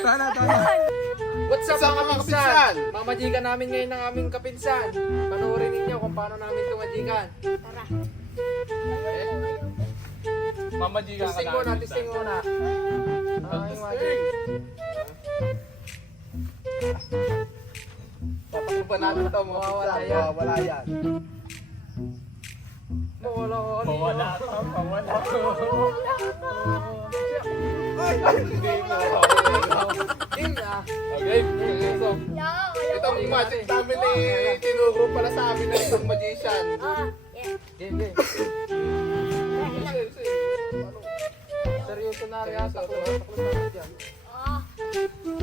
What's up Saan mga ka, kapinsan? kapinsan? Mamajikan namin ngayon ng aming kapinsan. Panoorin ninyo kung paano namin tumajikan. Tara. Mamajikan ka Testing muna, testing muna. Ay, Testing. Tatakbo natin ito, mga Mawawala kapinsan. yan. Mawawala yan. Mawala ko. Mawala ka, mawala ka. Hindi mo. Game na. Okay, so, Yeah, ito ang magic namin eh, tinuro pala sa amin ng isang magician. yeah. Game, game. Seryoso na rin ata. Taklos na dyan.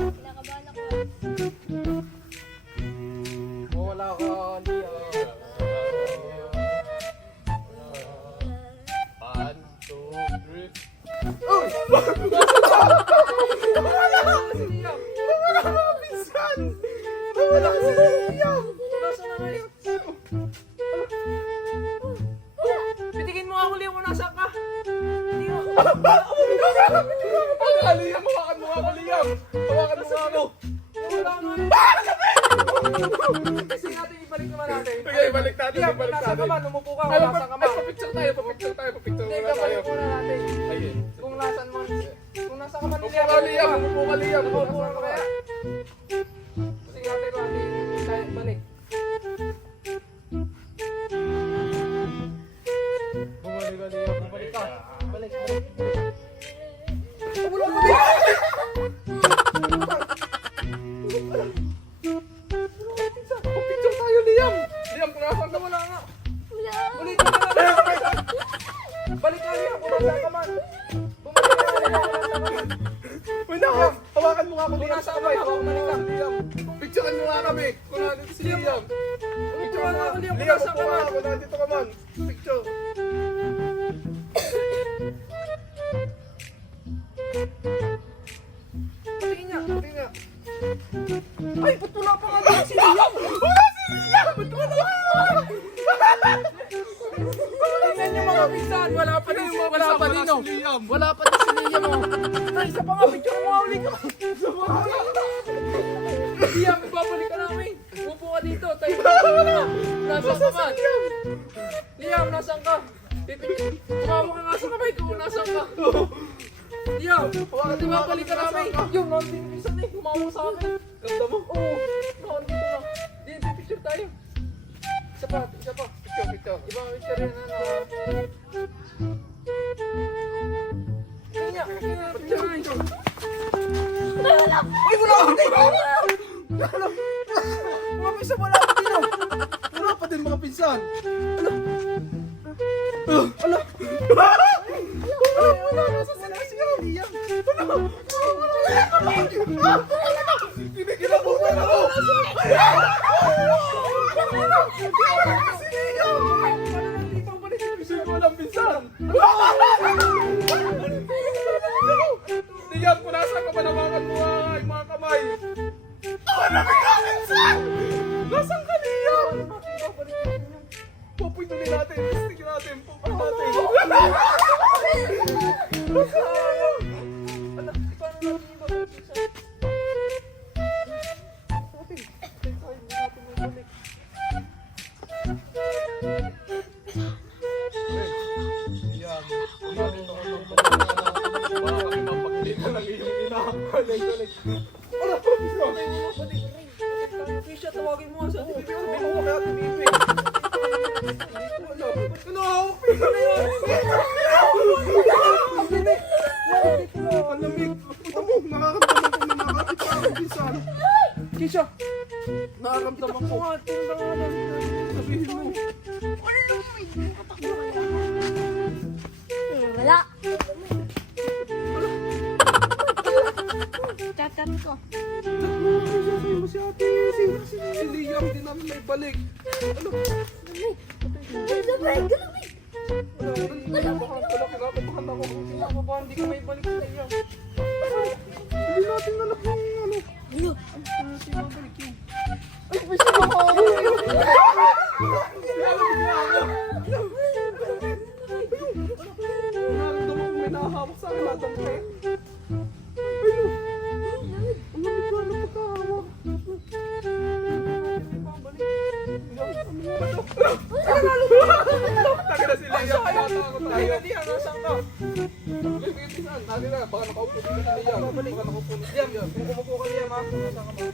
Kinakabahan ako. Mawala ka, Lia. 1, 2, 3. Pinsan! Wala ka sa Liam! Nasa na ngayon? Pitigin mo ako, Liam, kung nasa ka. Hindi mo. Ano, Liam? Hawakan mo ako, Liam! Hawakan mo ako! Wala nga. Kasi natin, ibalik naman natin. Okay, balik natin, Liam, balik nasa ka natin. man, umupo ka, Ay, nasa ka man. papicture tayo, papicture tayo, papicture Hindi, muna tayo. babalik muna natin. Ayun. Kung nasan mo, kung nasa ka man, Umupo ka, Liam! Umupo ka, Liam! Umupo ka kaya. Kasi natin, tayo balik. Bumalik ka, Liam, bumalik ka. Balik, balik. Wala ka, Liam! Papicture tayo, Liam! Liam, kung nasan ka, wala nga. Balik ka na, balik ka, Liam, kung nasa ka man. Bumalik ka, Liam, kung nasa ka man. Wala ka! Hawakan mo nga ako, Kung Liam! nasa ka man, bumalik ka. Liam! Picturean mo nga kami! Kung nandito si Liam! Picture mo ako, Liam, kung Liam, nasa upo ka ka! man. Kung nandito ka man! Picture! Patingin niya, patingin niya. Ay, ba't wala pa nga dito si Liam? Wala si Liam! Ba't wala? Tingnan niyo mga pinsan, wala pa din, wala pa din, oh. si Liam! Wala pa din si Liam, oh. Ay, isa pa nga, picture mo, uli ka. Liam, ibabalik ka namin. Upo ka dito, tayo ka na. Nasaan ka man? Liam, nasaan ka? Tumawa ka nga sa kamay ko, nasaan ka? Liam, ibabalik ka namin. Yung, nandito pinsan eh, tumawa sa akin. Ganda mo? Oo, nandito na. Dito, picture tayo. Isa pa, isa pa. Picture, picture! Ibang picture yan, ano. Kanya, picture na ito. Ay, wala ka din! Mga pinsan, wala ka din! Wala pa din mga pinsan! Ala! Ay, wala, nasa sila siya. Liam. Kinikilabutan ako! Pinsan ko walang pinsan! Liam, kung nasaan ka, panawakan mo ay mga kamay! Wala ka ka, pinsan! Nasaan ka, Liam? Puputuloy natin, testingin natin, puputuloy natin. Kisha, tawagin mo sa TV. Sabi mo kaya ito, Bibi. Ano ako? Ang lamig. Puta mo, nakakamdaman ko na nakakapit sa akin, pinsan. Kisha, Nakakamdaman ko. Sabihin mo. Wala. Tatat ko. Sabi mo si ate. Si Liam, di namin may balik. Ano? Galawin, galawin. Baka kinakabahan ako. kinakabahan, hindi ka may balik sa iyo. Hindi natin alam kung ano. Iyo. Kasi babalik yun. Ay, basta ako. Nararamdaman ko may nakahawak sa akin. Nadam ko eh. natin na. Baka nakaupo dito na Liam. Baka nakaupo na Liam. Kung umupo ka Liam ha. Kung nasa ka ba?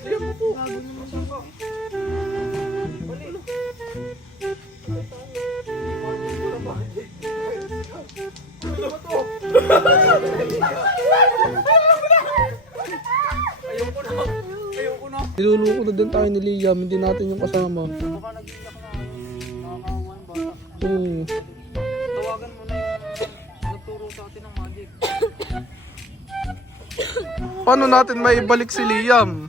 Liam, upo. Nasaan ka? Bali. Ano ba to? Ayoko na. Ayoko na. Niluluko na din tayo ni Liam, hindi natin yung kasama. Baka nag-iyak na nakakawa yung bata. Oo. Tawagan mo na yung nagturo sa atin ng magic. Paano natin maibalik si Liam?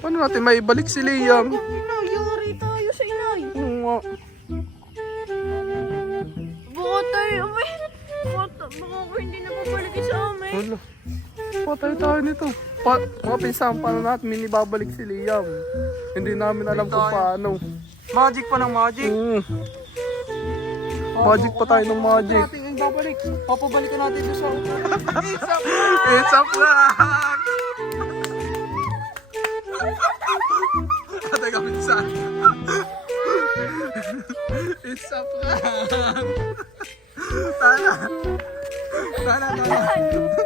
Paano natin maibalik si Liam? Yuri tayo sa inay. Oo nga. Baka tayo, uy. Baka ko hindi na babalik sa amin. Wala. Patay tayo nito. Mga pinsan, paano natin minibabalik si Liam? Hindi namin alam kung paano. Magic pa ng magic. Magic pa tayo ng magic. Natin yung babalik. Papabalikan natin doon sa upo. It's a prank! Teka, pinsan. It's a prank! Tana! Tana, tana!